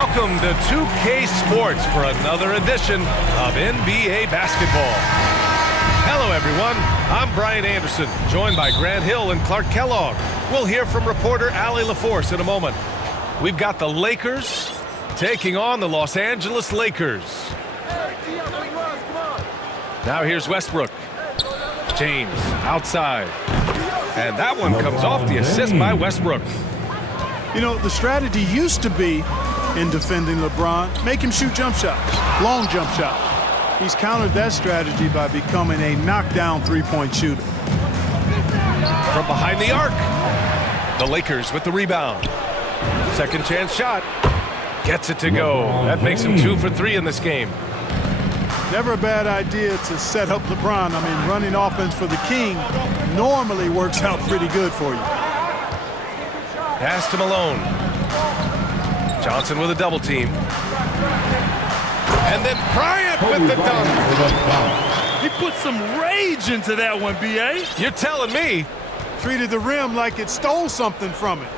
Welcome to 2K Sports for another edition of NBA basketball. Hello, everyone. I'm Brian Anderson, joined by Grant Hill and Clark Kellogg. We'll hear from reporter Allie LaForce in a moment. We've got the Lakers taking on the Los Angeles Lakers. Now here's Westbrook. James outside. And that one comes off the assist by Westbrook. You know, the strategy used to be in defending LeBron, make him shoot jump shots, long jump shots. He's countered that strategy by becoming a knockdown three-point shooter. From behind the arc, the Lakers with the rebound. Second chance shot, gets it to go. That makes him 2 for 3 in this game. Never a bad idea to set up LeBron. I mean, running offense for the King normally works out pretty good for you. Pass to Malone. Johnson with a double team. And then Bryant with the dunk. He put some rage into that one, B.A. You're telling me. Treated the rim like it stole something from it.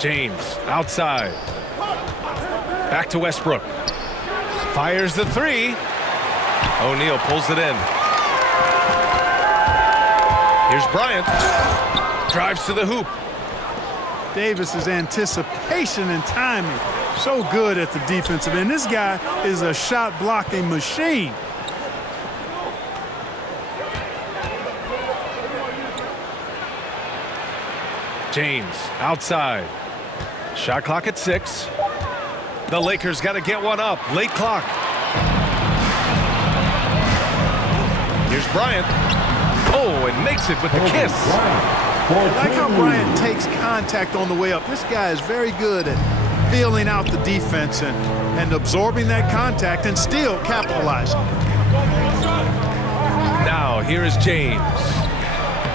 James outside. Back to Westbrook. Fires the three. O'Neal pulls it in. Here's Bryant. Drives to the hoop. Davis's anticipation and timing, so good at the defensive end. This guy is a shot-blocking machine. James outside. Shot clock at 6. The Lakers got to get one up. Late clock. Here's Bryant. Oh, and makes it with the kiss. I like how Bryant takes contact on the way up. This guy is very good at feeling out the defense and absorbing that contact and still capitalizing. Now, here is James.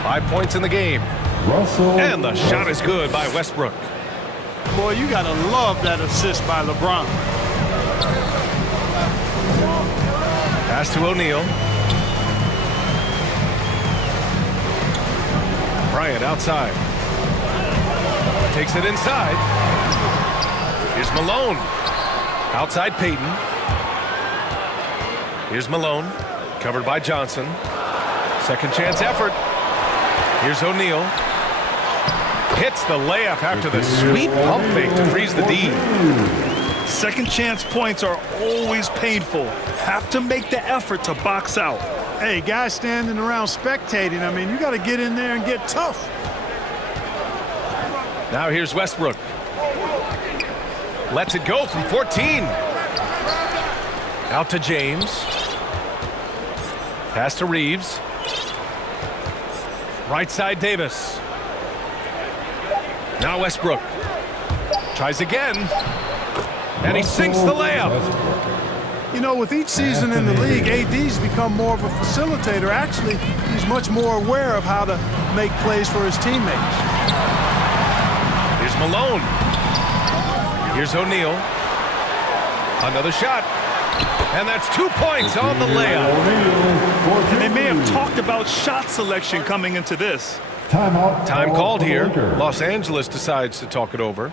5 points in the game. And the shot is good by Westbrook. Boy, you got to love that assist by LeBron. Pass to O'Neal. Bryant outside. Takes it inside. Here's Malone. Outside Payton. Here's Malone. Covered by Johnson. Second chance effort. Here's O'Neal. Hits the layup after the sweet pump fake to freeze the D. Second chance points are always painful. Have to make the effort to box out. Hey, guys standing around spectating, I mean, you got to get in there and get tough. Now here's Westbrook. Lets it go from 14. Out to James. Pass to Reeves. Right side Davis. Now Westbrook. Tries again. And he sinks the layup. You know, with each season in the league, AD's become more of a facilitator. Actually, he's much more aware of how to make plays for his teammates. Here's Malone. Here's O'Neal. Another shot. And that's 2 points on the layup. And they may have talked about shot selection coming into this. Time called here. Los Angeles decides to talk it over.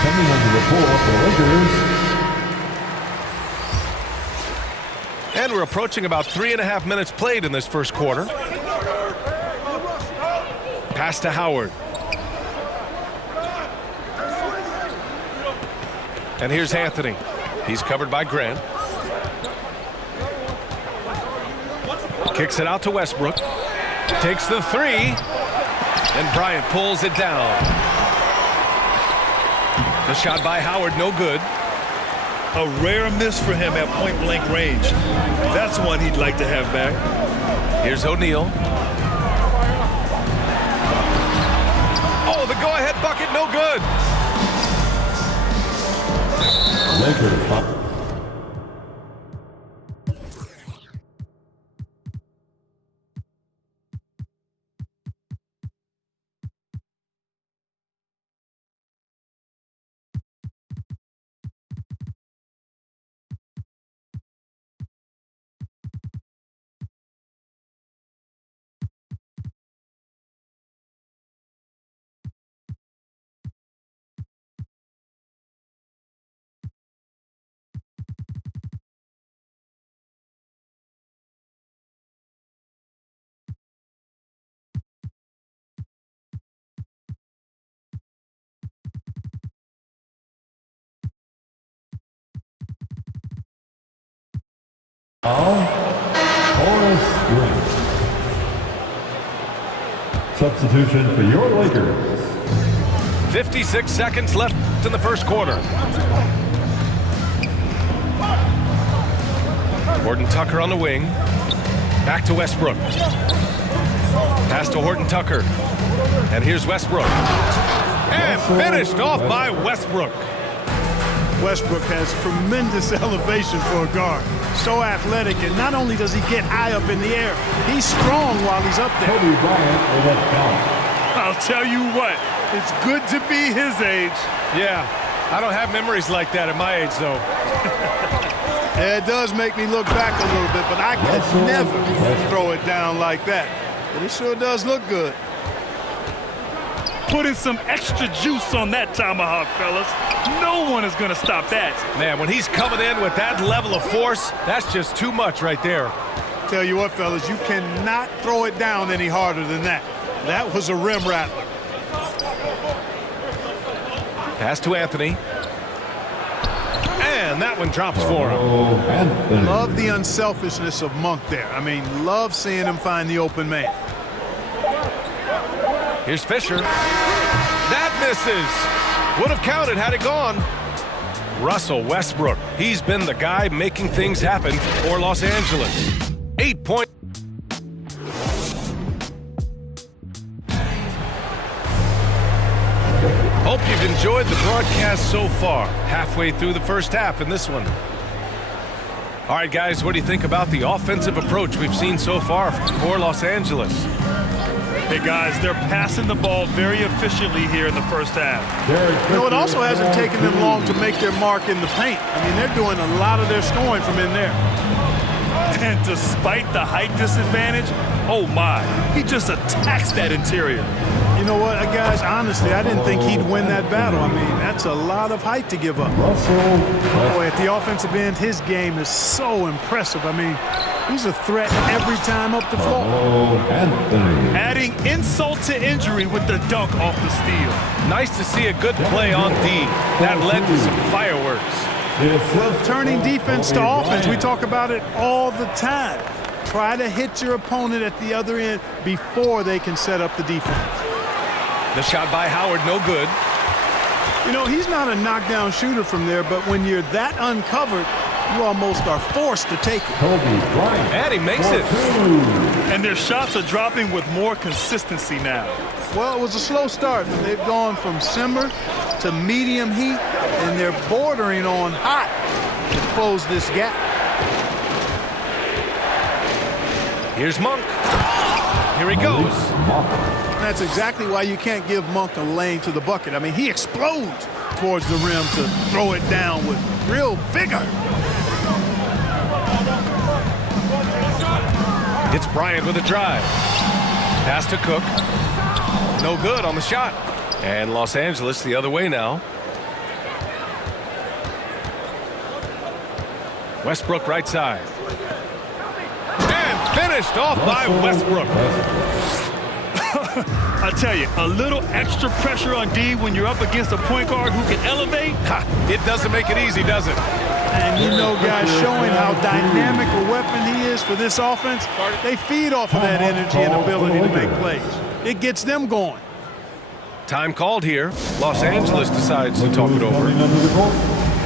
Coming on the report for the Lakers. And we're approaching about 3.5 minutes played in this first quarter. Pass to Howard. And here's Anthony. He's covered by Grant. Kicks it out to Westbrook. Takes the three. And Bryant pulls it down. The shot by Howard, no good. A rare miss for him at point-blank range. That's one he'd like to have back. Here's O'Neal. Oh, the go-ahead bucket, no good. Lakers. Horace Grant. Substitution for your Lakers. 56 seconds left in the first quarter. Horton Tucker on the wing. Back to Westbrook. Pass to Horton Tucker. And here's Westbrook. And finished off by Westbrook. Westbrook has tremendous elevation for a guard. So athletic, and not only does he get high up in the air, he's strong while he's up there. Kobe Bryant with that count. I'll tell you what, it's good to be his age. Yeah, I don't have memories like that at my age, though. Yeah, it does make me look back a little bit, but I could never throw it down like that. But it sure does look good. Put in some extra juice on that tomahawk, fellas. No one is going to stop that. Man, when he's coming in with that level of force, that's just too much right there. Tell you what, fellas, you cannot throw it down any harder than that. That was a rim rattler. Pass to Anthony. And that one drops for him. Oh, Anthony. Love the unselfishness of Monk there. I mean, love seeing him find the open man. Here's Fisher. That misses. Would have counted had it gone. Russell Westbrook. He's been the guy making things happen for Los Angeles. 8 points. Hope you've enjoyed the broadcast so far. Halfway through the first half in this one. All right, guys, what do you think about the offensive approach we've seen so far for Los Angeles? Hey, guys, they're passing the ball very efficiently here in the first half. You know, it also hasn't taken them long to make their mark in the paint. I mean, they're doing a lot of their scoring from in there. And despite the height disadvantage, oh my, he just attacks that interior. You know what, guys, honestly, I didn't think he'd win that battle. I mean, that's a lot of height to give up. Boy, at the offensive end, his game is so impressive. I mean, he's a threat every time up the floor. Oh, Anthony. Adding insult to injury with the dunk off the steal. Nice to see a good play on D. That led to some fireworks. Turning defense to offense, we talk about it all the time. Try to hit your opponent at the other end before they can set up the defense. The shot by Howard, no good. You know, he's not a knockdown shooter from there, but when you're that uncovered, you almost are forced to take it. Kobe Bryant. And he makes it. And their shots are dropping with more consistency now. Well, it was a slow start, but they've gone from simmer to medium heat, and they're bordering on hot to close this gap. Here's Monk. Here he goes. That's exactly why you can't give Monk a lane to the bucket. I mean, he explodes towards the rim to throw it down with real vigor. It's Bryant with a drive. Pass to Cook. No good on the shot. And Los Angeles the other way now. Westbrook right side. And finished off by Westbrook. I tell you, a little extra pressure on D when you're up against a point guard who can elevate. It doesn't make it easy, does it? And you know, guys, showing how dynamic a weapon he is for this offense, they feed off of that energy and ability to make plays. It gets them going. Time called here. Los Angeles decides to talk it over.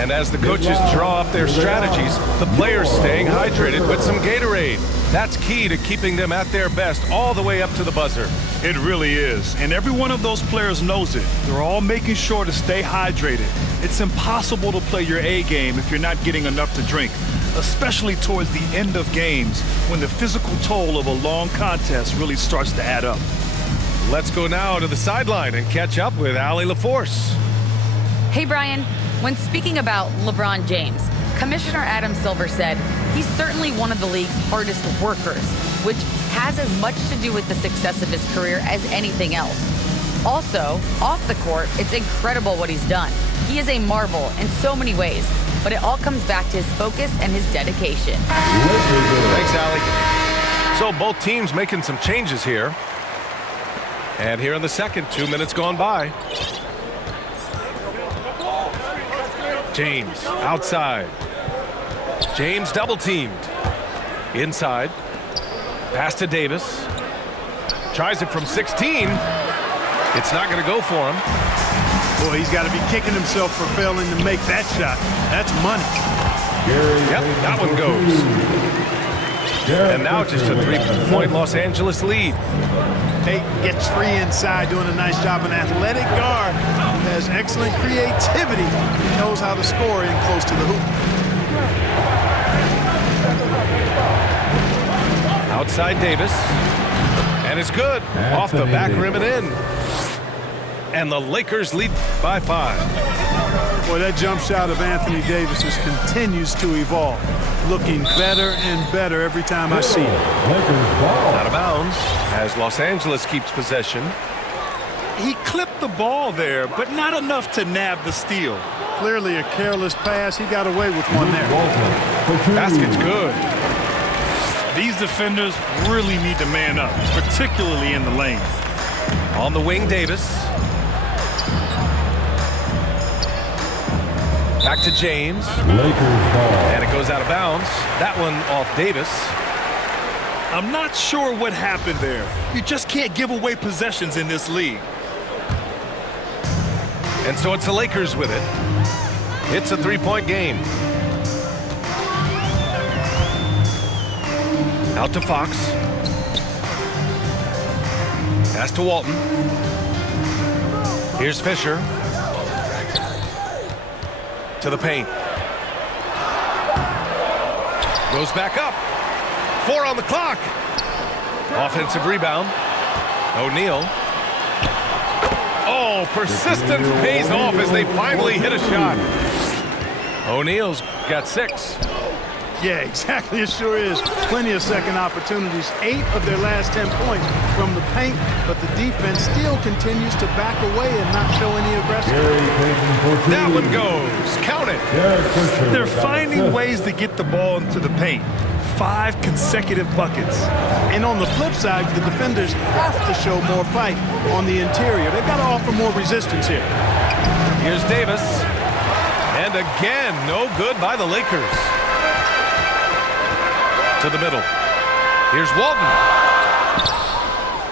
And as the coaches draw up their strategies, the players staying hydrated with some Gatorade. That's key to keeping them at their best all the way up to the buzzer. It really is. And every one of those players knows it. They're all making sure to stay hydrated. It's impossible to play your A game if you're not getting enough to drink, especially towards the end of games when the physical toll of a long contest really starts to add up. Let's go now to the sideline and catch up with Allie LaForce. Hey, Brian. When speaking about LeBron James, Commissioner Adam Silver said he's certainly one of the league's hardest workers, which has as much to do with the success of his career as anything else. Also, off the court, it's incredible what he's done. He is a marvel in so many ways, but it all comes back to his focus and his dedication. Thanks, Allie. So both teams making some changes here. And here in the second, 2 minutes gone by. James outside. James double teamed. Inside. Pass to Davis. Tries it from 16. It's not going to go for him. Boy, he's got to be kicking himself for failing to make that shot. That's money. Yep, that one goes. And now just a 3-point Los Angeles lead. Payton gets free inside, doing a nice job. An athletic guard who has excellent creativity. He knows how to score in close to the hoop. Outside Davis. And it's good. Off the back rim and in. And the Lakers lead by 5. Boy, that jump shot of Anthony Davis just continues to evolve. Looking better and better every time I see it. Out of bounds as Los Angeles keeps possession. He clipped the ball there, but not enough to nab the steal. Clearly a careless pass. He got away with one there. Basket's good. These defenders really need to man up, particularly in the lane. On the wing, Davis. Back to James. And it goes out of bounds. That one off Davis. I'm not sure what happened there. You just can't give away possessions in this league. And so it's the Lakers with it. It's a 3-point game. Out to Fox. Pass to Walton. Here's Fisher. To the paint. Goes back up. 4 on the clock. Offensive rebound. O'Neal. Oh, persistence pays off as they finally hit a shot. O'Neal's got 6. Yeah, exactly. It sure is. Plenty of second opportunities. 8 of their last 10 points from the paint, but the defense still continues to back away and not show any aggression. That one goes. Count it. They're finding ways to get the ball into the paint. 5 consecutive buckets. And on the flip side, the defenders have to show more fight on the interior. They've got to offer more resistance here. Here's Davis. And again, no good by the Lakers. To the middle. Here's Walton.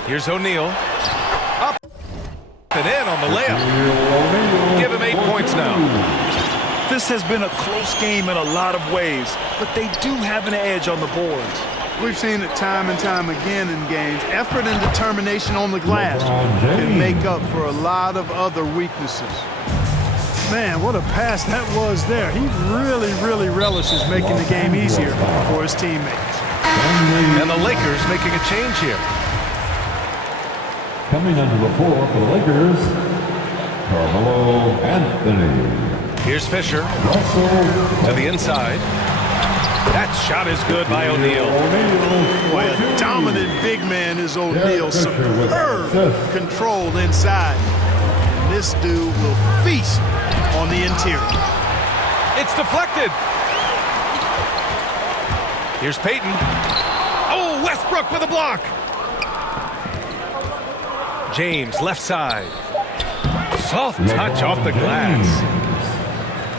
Here's O'Neal. Up and in on the layup. Give him 8 points now. This has been a close game in a lot of ways, but they do have an edge on the boards. We've seen it time and time again in games. Effort and determination on the glass can make up for a lot of other weaknesses. Man, what a pass that was there. He really relishes making the game easier for his teammates. And the Lakers making a change here. Coming under the floor for the Lakers, Carmelo Anthony. Here's Fisher to the inside. That shot is good by O'Neal. Boy, a dominant big man is O'Neal. Superb control inside. This dude will feast on the interior. It's deflected. Here's Payton. Oh, Westbrook with a block. James, left side. Soft touch off the glass.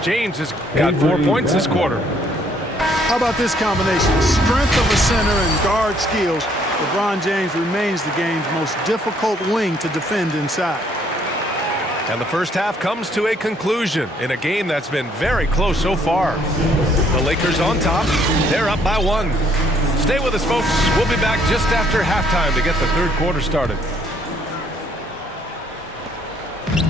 James has got 4 points this quarter. How about this combination? Strength of a center and guard skills. LeBron James remains the game's most difficult wing to defend inside. And the first half comes to a conclusion in a game that's been very close so far. The Lakers on top. They're up by 1. Stay with us, folks. We'll be back just after halftime to get the third quarter started.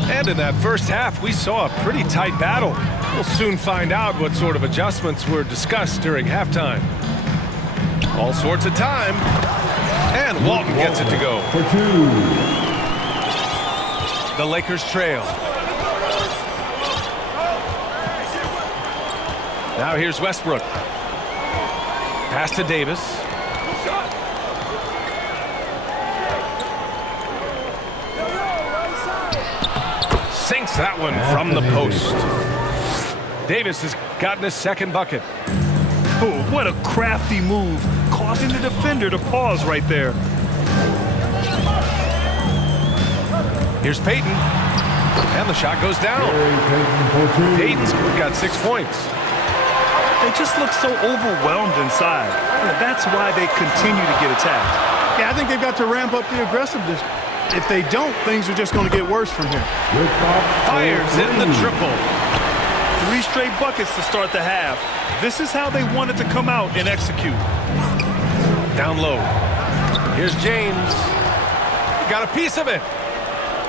And in that first half, we saw a pretty tight battle. We'll soon find out what sort of adjustments were discussed during halftime. All sorts of time. And Walton gets it to go. For 2. The Lakers trail. Now here's Westbrook. Pass to Davis. Sinks that one from the post. Davis has gotten his second bucket. Oh, what a crafty move, causing the defender to pause right there. Here's Payton. And the shot goes down. Payton's got 6 points. They just look so overwhelmed inside. That's why they continue to get attacked. Yeah, I think they've got to ramp up the aggressiveness. If they don't, things are just going to get worse from here. Fires in the triple. 3 straight buckets to start the half. This is how they wanted to come out and execute. Down low. Here's James. Got a piece of it.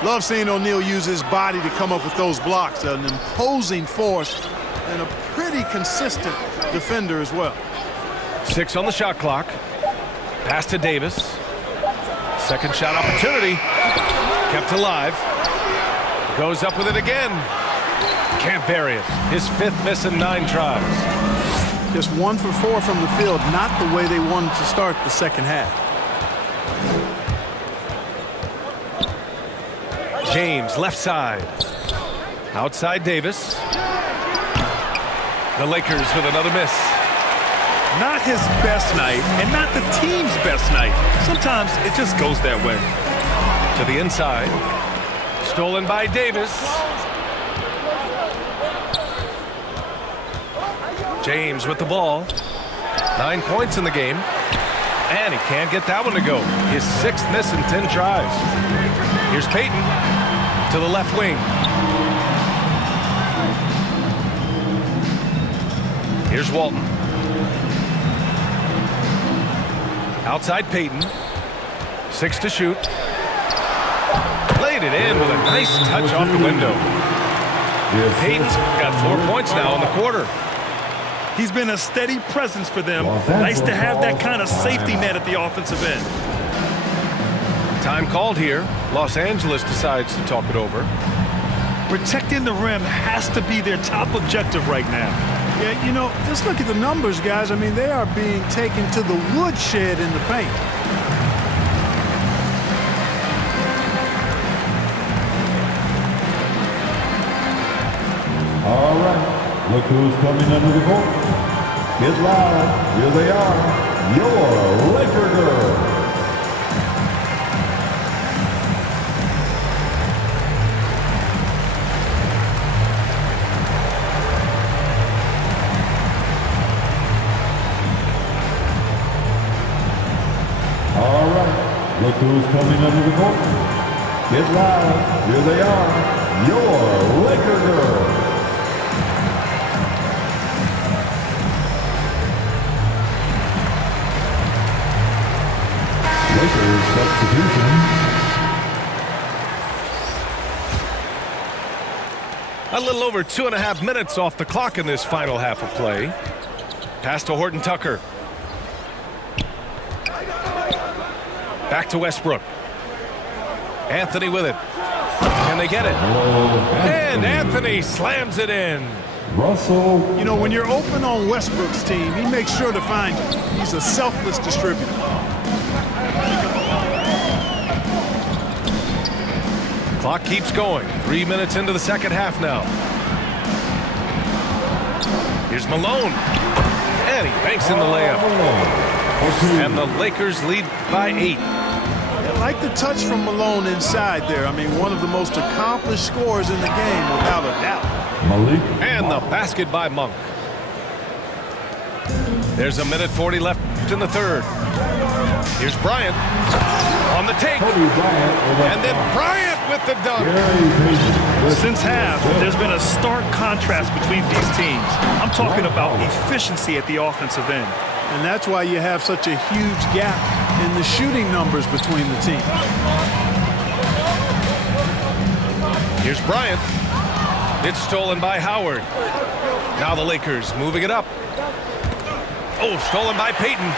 Love seeing O'Neal use his body to come up with those blocks. An imposing force and a pretty consistent defender as well. 6 on the shot clock. Pass to Davis. Second shot opportunity. Kept alive. Goes up with it again. Can't bury it. His 5th miss in 9 tries. Just 1 for 4 from the field. Not the way they wanted to start the second half. James, left side. Outside Davis. The Lakers with another miss. Not his best night, and not the team's best night. Sometimes it just goes that way. To the inside. Stolen by Davis. James with the ball. 9 points in the game. And he can't get that one to go. His 6th miss in 10 tries. Here's Payton to the left wing. Here's Walton. Outside Payton. 6 to shoot. Laid it in with a nice touch off the window. Payton's got 4 points now in the quarter. He's been a steady presence for them. Nice to have that kind of safety net at the offensive end. Time called here. Los Angeles decides to talk it over. Protecting the rim has to be their top objective right now. Yeah, you know, just look at the numbers, guys. I mean, they are being taken to the woodshed in the paint. All right, look who's coming under the court. Get loud, here they are, your Laker girls. All right, look who's coming under the court. Get loud, here they are, your Laker girls. Lakers substitution. A little over 2.5 minutes off the clock in this final half of play. Pass to Horton Tucker. Back to Westbrook. Anthony with it. Can they get it? And Anthony slams it in. Russell. You know, when you're open on Westbrook's team, he makes sure to find you. He's a selfless distributor. Clock keeps going. 3 minutes into the second half now. Here's Malone. And he banks in the layup. And the Lakers lead by 8. like the touch from Malone inside there. I mean, one of the most accomplished scorers in the game, without a doubt. Malik. And the basket by Monk. There's a minute 40 left in the third. Here's Bryant on the take. Kobe Bryant with a And then Bryant with the dunk. Gary Payton with Since half, there's been a stark contrast between these teams. I'm talking about efficiency at the offensive end. And that's why you have such a huge gap in the shooting numbers between the teams. Here's Bryant. It's stolen by Howard. Now the Lakers moving it up. Oh, stolen by Payton.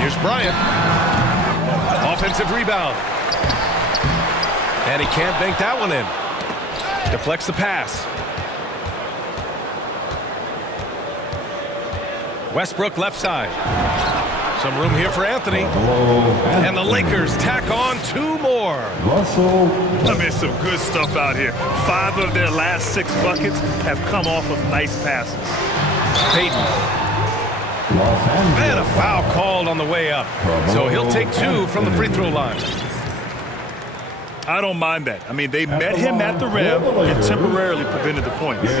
Here's Bryant. Offensive rebound. And he can't bank that one in. Deflects the pass. Westbrook left side. Some room here for Anthony. And the Lakers tack on 2 more. Russell. I mean, some good stuff out here. 5 of their last 6 buckets have come off of nice passes. Payton. Los Angeles. And a foul called on the way up. So he'll take 2 from the free throw line. I don't mind that. I mean, they met him at the rim and temporarily prevented the points.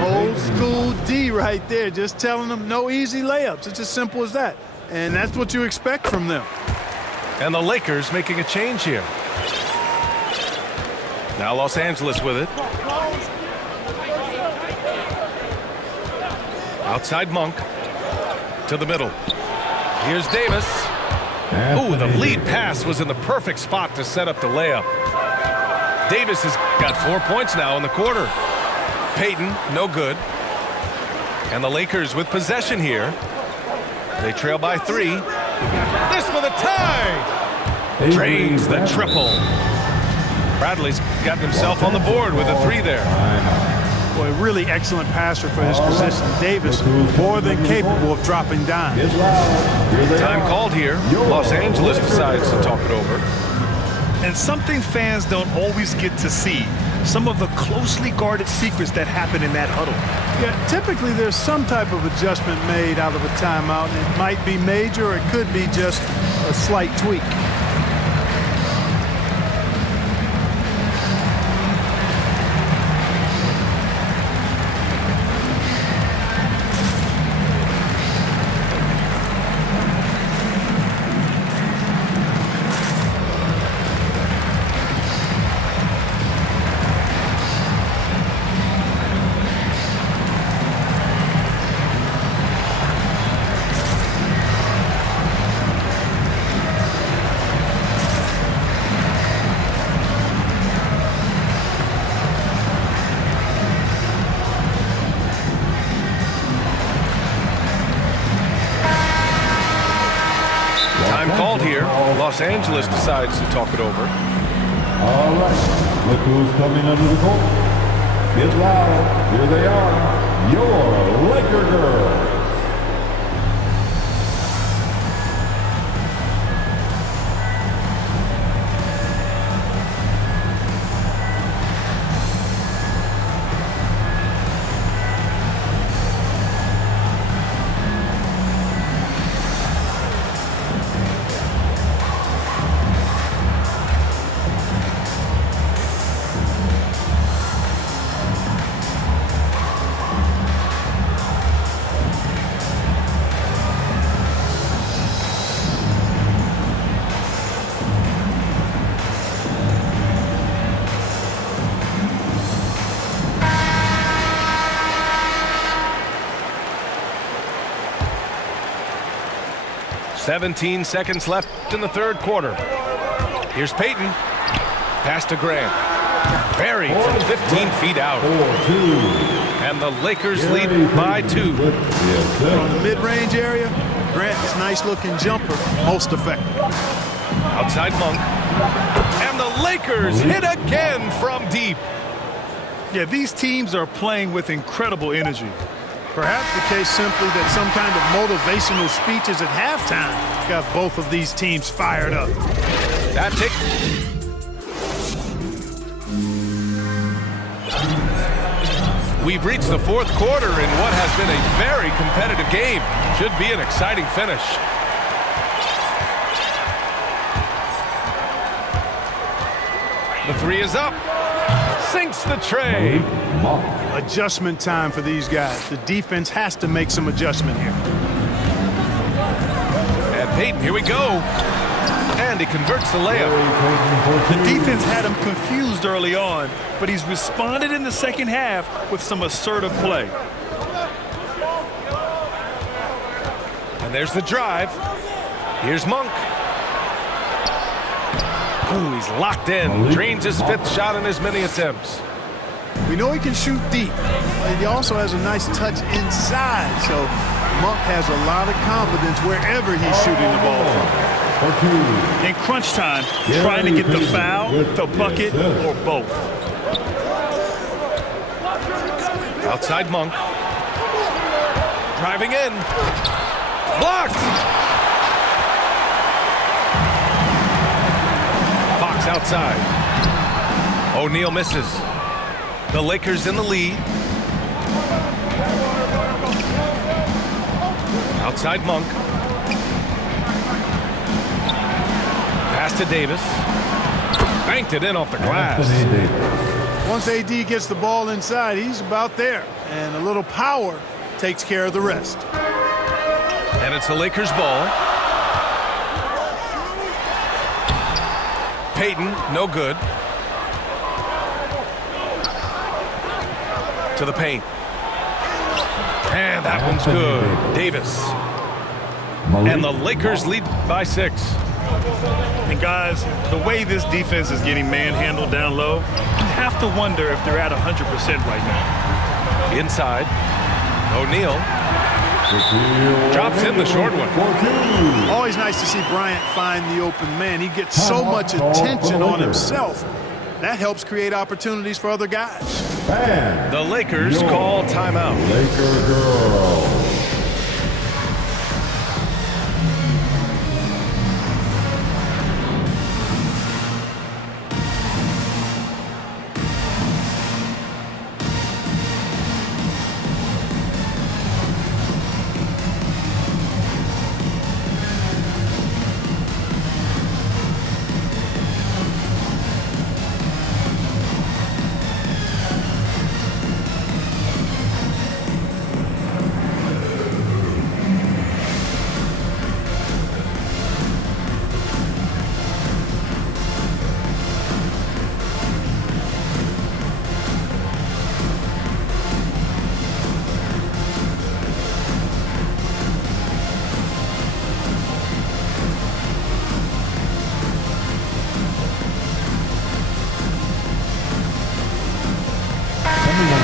Old school D right there, just telling them no easy layups. It's as simple as that. And that's what you expect from them. And the Lakers making a change here. Now Los Angeles with it. Outside Monk. To the middle. Here's Davis. Ooh, the lead pass was in the perfect spot to set up the layup. Davis has got 4 points now in the quarter. Payton, no good. And the Lakers with possession here. They trail by 3. This for the tie! Drains the triple. Bradley's got himself on the board with a 3 there. Boy, really excellent passer for his position. Davis, more than capable of dropping dimes. Time called here. Los Angeles decides to talk it over. And something fans don't always get to see. Some of the closely guarded secrets that happen in that huddle. Yeah, typically there's some type of adjustment made out of a timeout. It might be major, or it could be just a slight tweak. Called here. Los Angeles decides to talk it over. All right. Look who's coming under the court. Get loud. Here they are. Your Laker girls. "17 seconds left in the third quarter. Here's Payton. Pass to Grant. Buried from 15 feet out. And the Lakers lead by 2. From the mid-range area, Grant's nice-looking jumper, most effective. Outside Monk. And the Lakers hit again from deep. Yeah, these teams are playing with incredible energy. Perhaps the case simply that some kind of motivational speeches at halftime got both of these teams fired up. That tick. We've reached the fourth quarter in what has been a very competitive game. Should be an exciting finish. The three is up. Sinks the tray. Monk. Adjustment time for these guys. The defense has to make some adjustment here. And Payton, here we go. And he converts the layup. The defense had him confused early on, but he's responded in the second half with some assertive play. And there's the drive. Here's Monk. Ooh, he's locked in. Drains his fifth shot in as many attempts. We know he can shoot deep, but he also has a nice touch inside. So Monk has a lot of confidence wherever he's shooting the ball from. In crunch time, trying to get the foul, the bucket, or both. Outside Monk. Driving in. Blocked! Fox outside. O'Neal misses. The Lakers in the lead. Outside Monk. Pass to Davis. Banked it in off the glass. Once AD gets the ball inside, he's about there. And a little power takes care of the rest. And it's the Lakers' ball. Payton, no good. To the paint. And that one's good. Davis. And the Lakers lead by 6. And guys, the way this defense is getting manhandled down low, you have to wonder if they're at 100% right now. Inside. O'Neal. Drops in the short one. Always nice to see Bryant find the open man. He gets so much attention on himself. That helps create opportunities for other guys. The Lakers call timeout. Laker girl.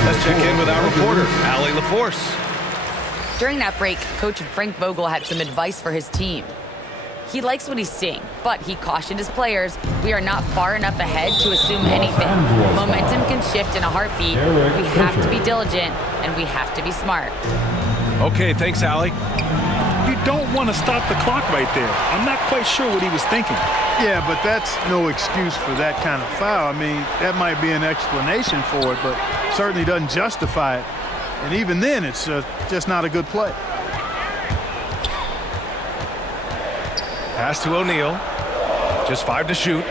Let's check in with our reporter, Allie LaForce. During that break, Coach Frank Vogel had some advice for his team. He likes what he's seeing, but he cautioned his players, we are not far enough ahead to assume anything. Momentum can shift in a heartbeat. We have to be diligent, and we have to be smart. Okay, thanks, Allie. You don't want to stop the clock right there. I'm not quite sure what he was thinking. Yeah, but that's no excuse for that kind of foul. I mean, that might be an explanation for it, but certainly doesn't justify it. And even then, it's just not a good play. Pass to O'Neal. Just 5 to shoot.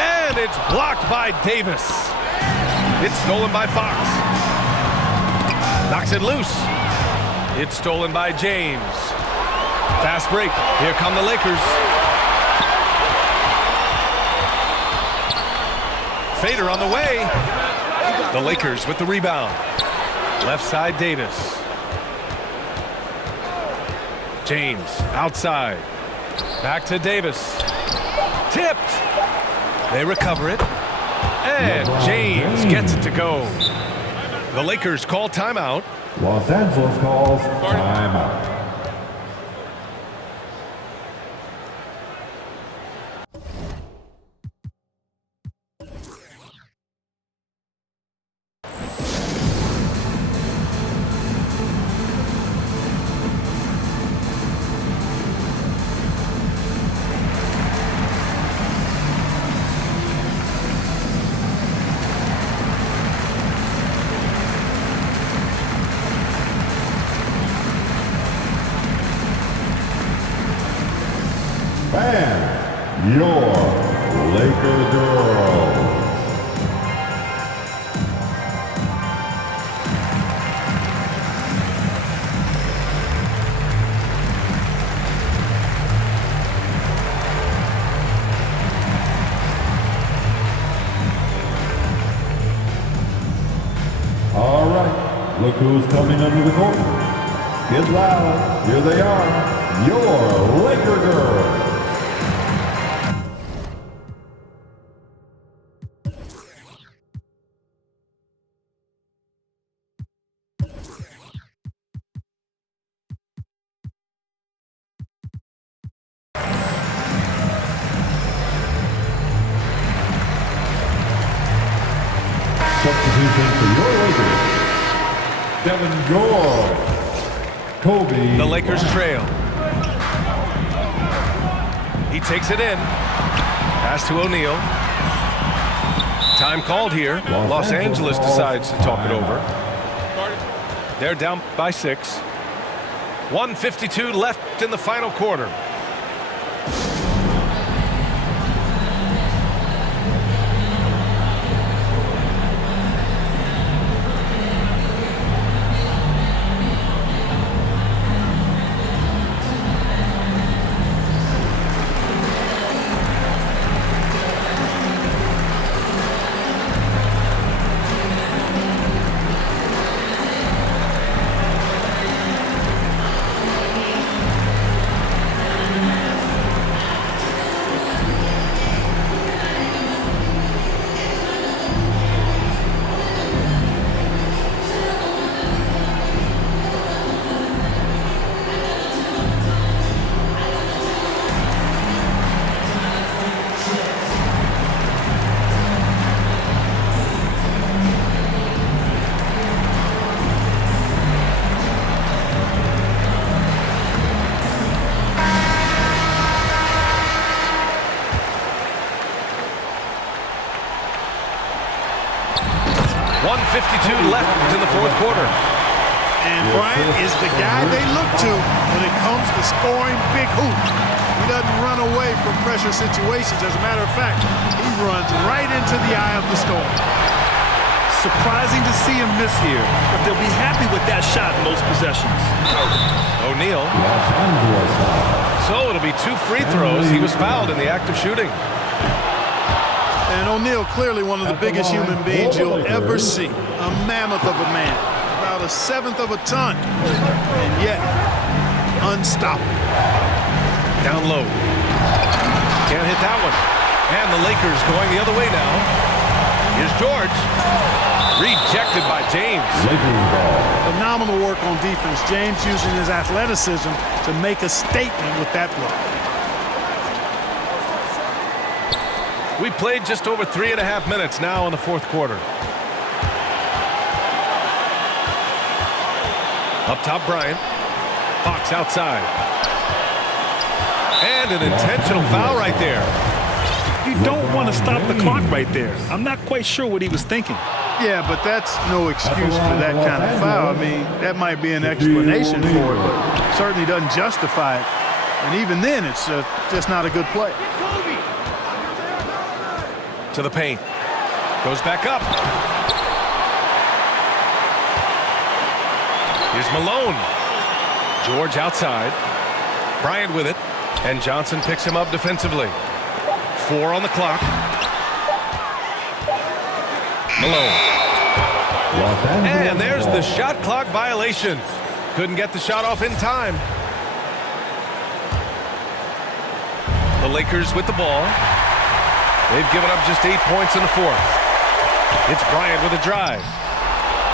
And it's blocked by Davis. It's stolen by Fox. Knocks it loose. It's stolen by James. Fast break. Here come the Lakers. Fader on the way. The Lakers with the rebound. Left side, Davis. James outside. Back to Davis. Tipped. They recover it. And James gets it to go. The Lakers call timeout. Los Angeles calls timeout. And your Laker girls. All right, look who's coming under the court. Get loud, here they are, your Laker girls. Substitution for your Lakers, Devin George, Kobe. The Lakers trail. He takes it in. Pass to O'Neal. Time called here. Los Angeles decides to talk it over. They're down by 6. 1:52 left in the final quarter. .52 left in the fourth quarter. And Bryant is the guy they look to when it comes to scoring big hoops. He doesn't run away from pressure situations. As a matter of fact, he runs right into the eye of the storm. Surprising to see him miss here, but they'll be happy with that shot most possessions. O'Neal. So it'll be 2 free throws. He was fouled in the act of shooting. And O'Neal, clearly one of the biggest human beings you'll ever see. A mammoth of a man, about 1/7 of a ton, and yet unstoppable. Down low. Can't hit that one. And the Lakers going the other way now. Here's George. Rejected by James. Phenomenal work on defense. James using his athleticism to make a statement with that block. We played just over 3.5 minutes now in the fourth quarter. Up top, Bryant. Fox outside. And an intentional foul right there. You don't want to stop the clock right there. I'm not quite sure what he was thinking. Yeah, but that's no excuse for that kind of foul. I mean, that might be an explanation for it, but certainly doesn't justify it. And even then, it's just not a good play. To the paint. Goes back up. Here's Malone. George outside. Bryant with it. And Johnson picks him up defensively. 4 on the clock. Malone. And there's the shot clock violation. Couldn't get the shot off in time. The Lakers with the ball. They've given up just 8 points in the fourth. It's Bryant with a drive.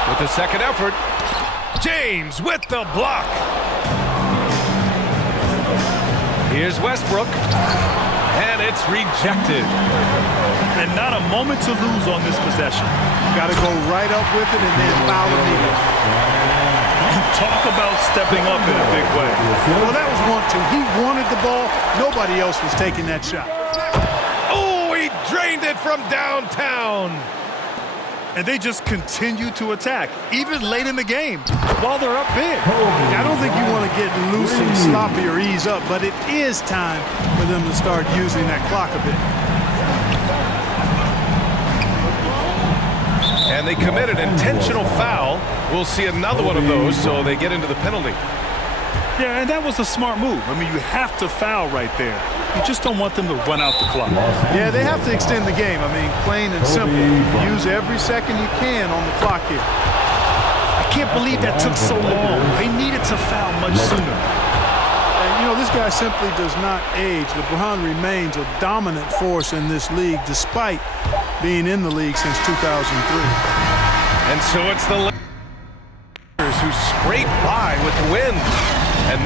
With the second effort, James with the block. Here's Westbrook. And it's rejected. And not a moment to lose on this possession. Got to go right up with it and then foul immediately. Talk about stepping up in a big way. Well, that was 1-2. He wanted the ball. Nobody else was taking that shot. Oh, he drained it from downtown. And they just continue to attack, even late in the game, while they're up big. I don't think you want to get loose and sloppy or ease up, but it is time for them to start using that clock a bit. And they commit an intentional foul. We'll see another one of those, so they get into the penalty. Yeah, and that was a smart move. I mean, you have to foul right there. You just don't want them to run out the clock. Yeah, they have to extend the game. I mean, plain and simple. Use every second you can on the clock here. I can't believe that took so long. They needed to foul much sooner. And, you know, this guy simply does not age. LeBron remains a dominant force in this league despite being in the league since 2003. And so it's the Lakers who scrape by with the win.